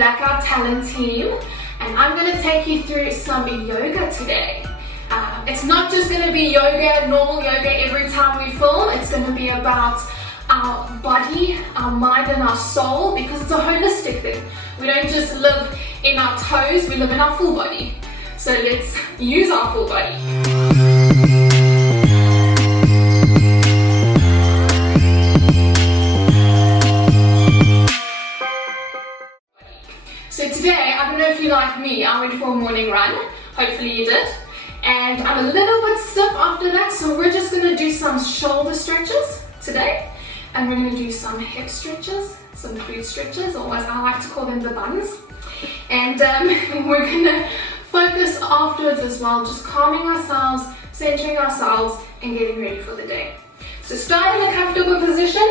Blackout Talent team, and I'm going to take you through some yoga today. It's not just going to be yoga, normal yoga every time we film. It's going to be about our body, our mind and our soul, because it's a holistic thing. We don't just live in our toes, we live in our full body. So let's use our full body. So today, I don't know if you like me, I went for a morning run. Hopefully you did. And I'm a little bit stiff after that, so we're just going to do some shoulder stretches today. And we're going to do some hip stretches, some glute stretches, or as I like to call them, the buns. And we're going to focus afterwards as well, just calming ourselves, centering ourselves, and getting ready for the day. So start in a comfortable position.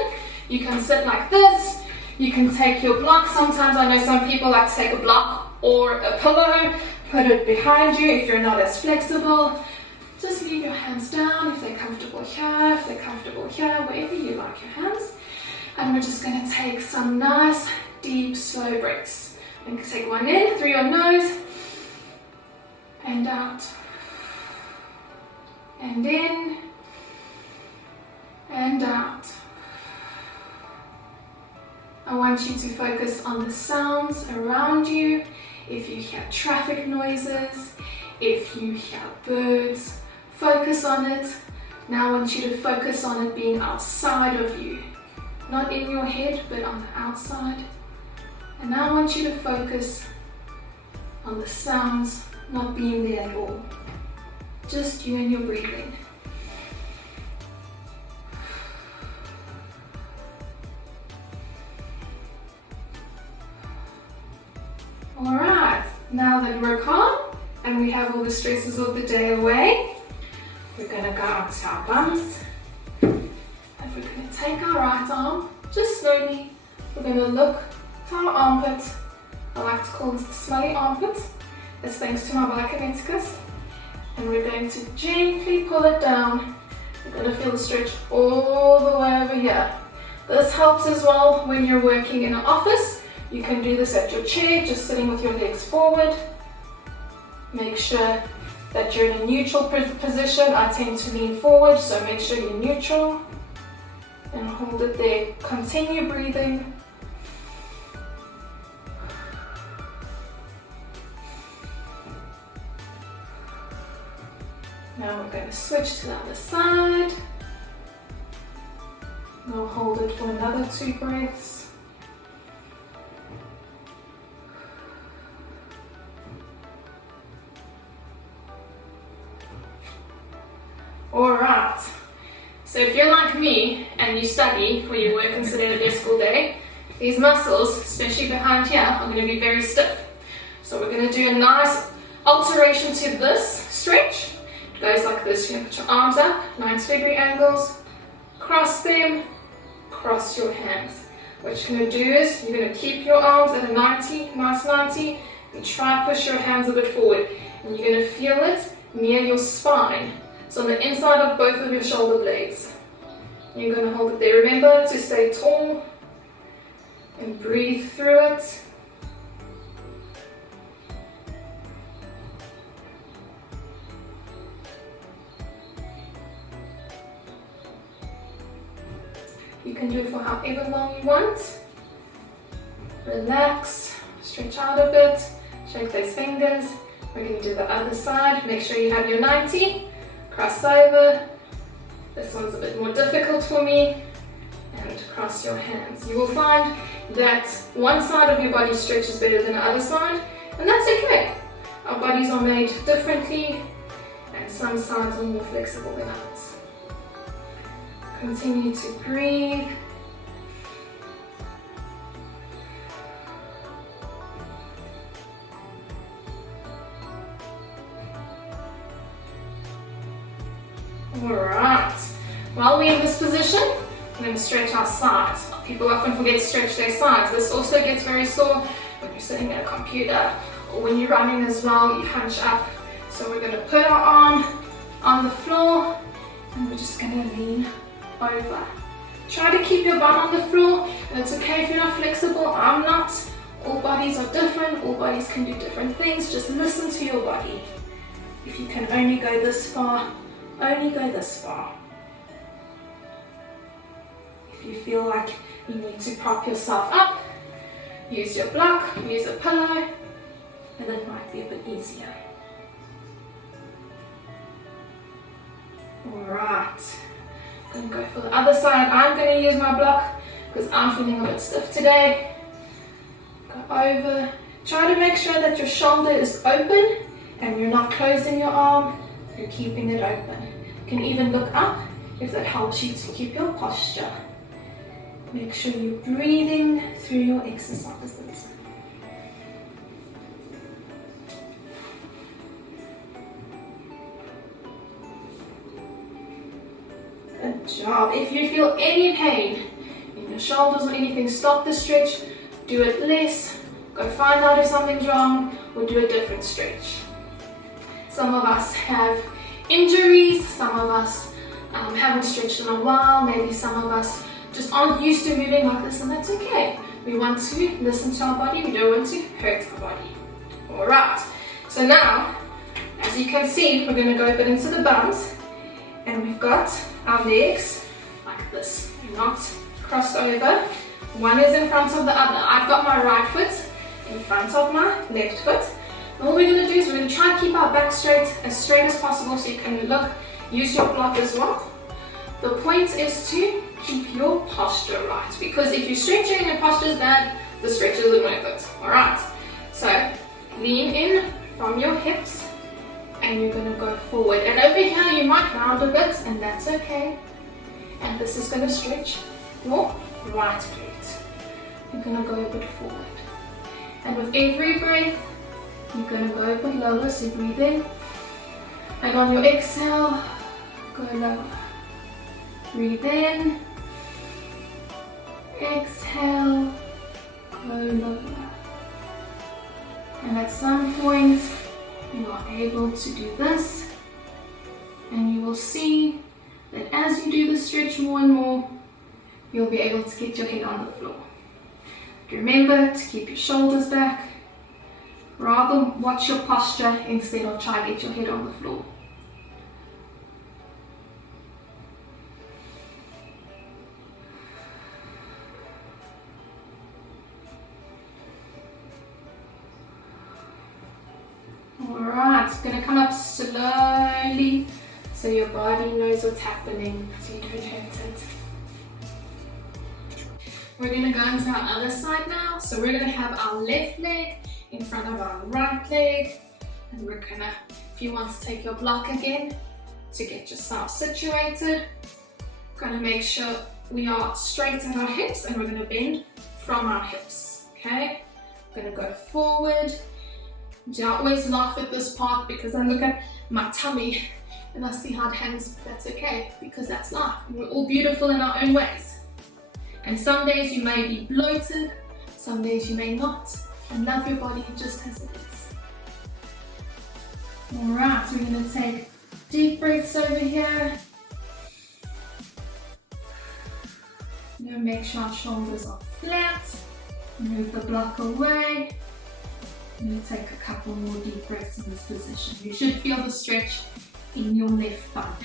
You can sit like this. You can take your block. Sometimes I know some people like to take a block or a pillow, put it behind you if you're not as flexible. Just leave your hands down if they're comfortable here, if they're comfortable here, wherever you like your hands. And we're just going to take some nice, deep, slow breaths. You can take one in through your nose and out. And in and out. I want you to focus on the sounds around you. If you hear traffic noises, if you hear birds, focus on it. Now I want you to focus on it being outside of you. Not in your head, but on the outside. And now I want you to focus on the sounds not being there at all. Just you and your breathing. Alright, now that we're calm and we have all the stresses of the day away, we're going to go out to our bums. And we're going to take our right arm, just slowly, we're going to look to our armpit. I like to call this the smelly armpit. It's thanks to my biokineticus. And we're going to gently pull it down. You're going to feel the stretch all the way over here. This helps as well when you're working in an office. You can do this at your chair, just sitting with your legs forward. Make sure that you're in a neutral position. I tend to lean forward, so make sure you're neutral. And hold it there. Continue breathing. Now we're going to switch to the other side. Now hold it for another 2 breaths. Alright, so if you're like me and you study or you work and sit at a desk all day, these muscles, especially behind here, are going to be very stiff. So we're going to do a nice alteration to this stretch. It goes like this. You're going to put your arms up, 90-degree angles, cross them, cross your hands. What you're going to do is you're going to keep your arms at a 90, nice 90, and try to push your hands a bit forward. And you're going to feel it near your spine. So on the inside of both of your shoulder blades. You're going to hold it there. Remember to stay tall and breathe through it. You can do it for however long you want. Relax, stretch out a bit, shake those fingers. We're going to do the other side. Make sure you have your 90. Cross over. This one's a bit more difficult for me. And cross your hands. You will find that one side of your body stretches better than the other side, and that's okay. Our bodies are made differently, and some sides are more flexible than others. Continue to breathe. Alright, while we're in this position, we're going to stretch our sides. People often forget to stretch their sides. This also gets very sore when you're sitting at a computer or when you're running as well, you hunch up. So we're going to put our arm on the floor and we're just going to lean over. Try to keep your butt on the floor, and it's okay if you're not flexible. I'm not All bodies are different, all bodies can do different things. Just listen to your body. If you can only go this far, only go this far. If you feel like you need to prop yourself up, use your block, use a pillow, and it might be a bit easier. Alright, I'm going to go for the other side. I'm going to use my block because I'm feeling a bit stiff today. Go over. Try to make sure that your shoulder is open and you're not closing your arm, you're keeping it open. You can even look up if that helps you to keep your posture. Make sure you're breathing through your exercises. Good job. If you feel any pain in your shoulders or anything, stop the stretch, do it less, go find out if something's wrong, or do a different stretch. Some of us have injuries, some of us haven't stretched in a while, maybe some of us just aren't used to moving like this, and that's okay. We want to listen to our body, we don't want to hurt our body. Alright, so now, as you can see, we're going to go a bit into the bums, and we've got our legs like this. They're not crossed over. One is in front of the other. I've got my right foot in front of my left foot. And all we're going to do is we're going to try and keep our back straight as possible, so you can look, use your block as well. The point is to keep your posture right, because if you're stretching and your posture is bad, the stretch isn't worth it. Alright, so lean in from your hips and you're going to go forward. And over here you might round a bit, and that's okay. And this is going to stretch your right plate. You're going to go a bit forward. And with every breath, you're going to go a bit lower, so breathe in. And on your exhale, go lower. Breathe in. Exhale, go lower. And at some point, you are able to do this. And you will see that as you do the stretch more and more, you'll be able to get your head on the floor. Remember to keep your shoulders back. Rather watch your posture instead of try to get your head on the floor. Alright, it's going to come up slowly so your body knows what's happening, so you don't hurt it. We're going to go into our other side now. So we're going to have our left leg in front of our right leg, and we're going to, if you want to take your block again to get yourself situated, going to make sure we are straight at our hips, and we're going to bend from our hips. Okay, we're going to go forward. I always laugh at this part because I look at my tummy and I see how it hangs. That's okay, because that's life. We're all beautiful in our own ways. And some days you may be bloated, some days you may not. And love your body just as it is. Alright, so we're going to take deep breaths over here. We're going to make sure our shoulders are flat. Move the block away. I'm going to take a couple more deep breaths in this position. You should feel the stretch in your left thumb.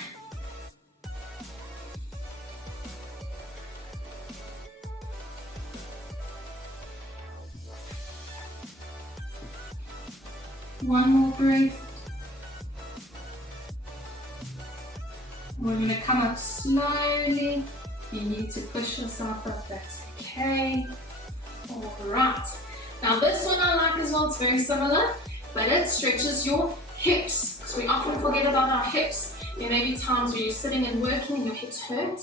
One more breath. We're going to come up slowly. You need to push yourself up, that's okay. Alright. Now this one I like as well, it's very similar, but it stretches your hips. Because we often forget about our hips. There may be times where you're sitting and working and your hips hurt,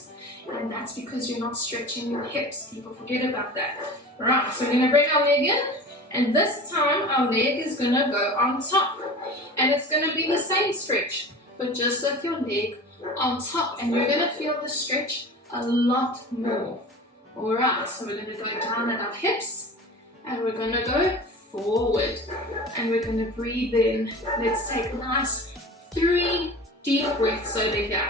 and that's because you're not stretching your hips. People forget about that. Right, so we're going to bring our leg in, and this time our leg is going to go on top. And it's going to be the same stretch, but just with your leg on top, and you're going to feel the stretch a lot more. Alright, so we're going to go down at our hips, and we're going to go forward, and we're going to breathe in. Let's take nice 3 deep breaths over here.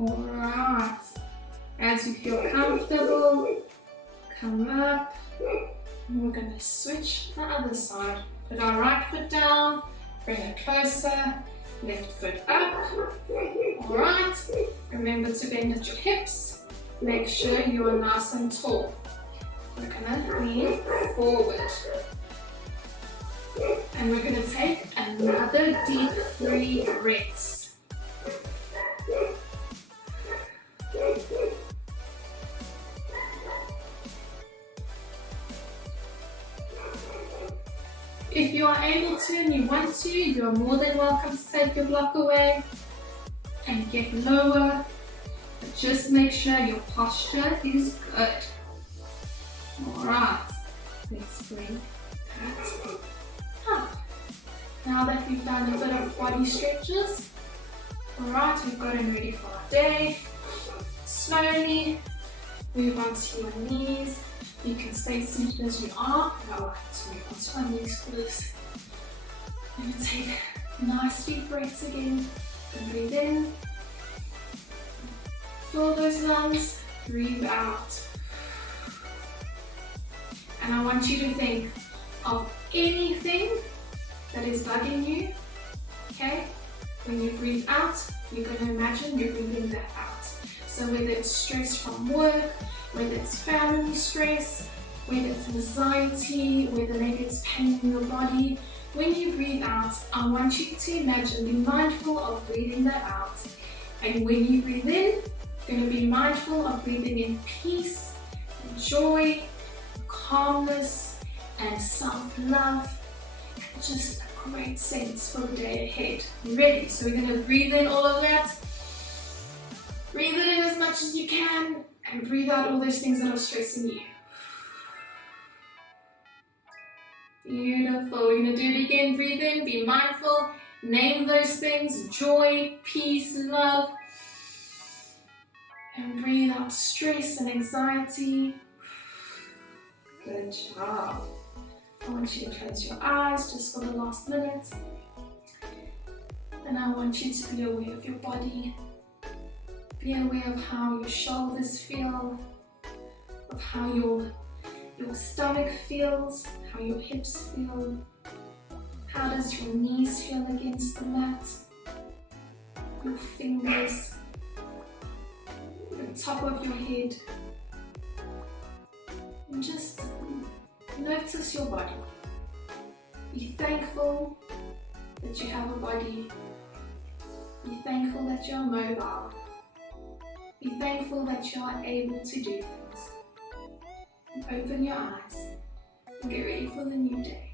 Alright. As you feel comfortable, come up. And we're going to switch the other side. Put our right foot down, bring it closer, left foot up. Alright. Remember to bend at your hips. Make sure you are nice and tall. We're going to lean forward. And we're going to take another deep 3 breaths. If you are able to and you want to, you are more than welcome to take your block away and get lower. But just make sure your posture is good. Alright, let's bring that up. Now that we've done a bit of body stretches, alright, we've gotten ready for our day. Slowly move onto your knees. You can stay seated as you are, but I like to move onto my knees first. And take nice deep breaths again. And breathe in. Fill those lungs. Breathe out. And I want you to think of anything that is bugging you. Okay? When you breathe out, you're going to imagine you're breathing that out. So whether it's stress from work, whether it's family stress, whether it's anxiety, whether maybe it's pain in your body, when you breathe out, I want you to imagine, be mindful of breathing that out. And when you breathe in, you're going to be mindful of breathing in peace, and joy, and calmness, and self-love, and just a great sense for the day ahead. You ready? So we're going to breathe in all of that. Breathe it in as much as you can. And breathe out all those things that are stressing you. Beautiful. We're going to do it again. Breathe in, be mindful, name those things, joy, peace, love. And breathe out stress and anxiety. Good job. I want you to close your eyes just for the last minute. And I want you to be aware of your body. Be aware of how your shoulders feel, of how your stomach feels, how your hips feel. How does your knees feel against the mat? Your fingers, the top of your head. And just notice your body. Be thankful that you have a body. Be thankful that you're mobile. Be thankful that you are able to do things. And open your eyes and get ready for the new day.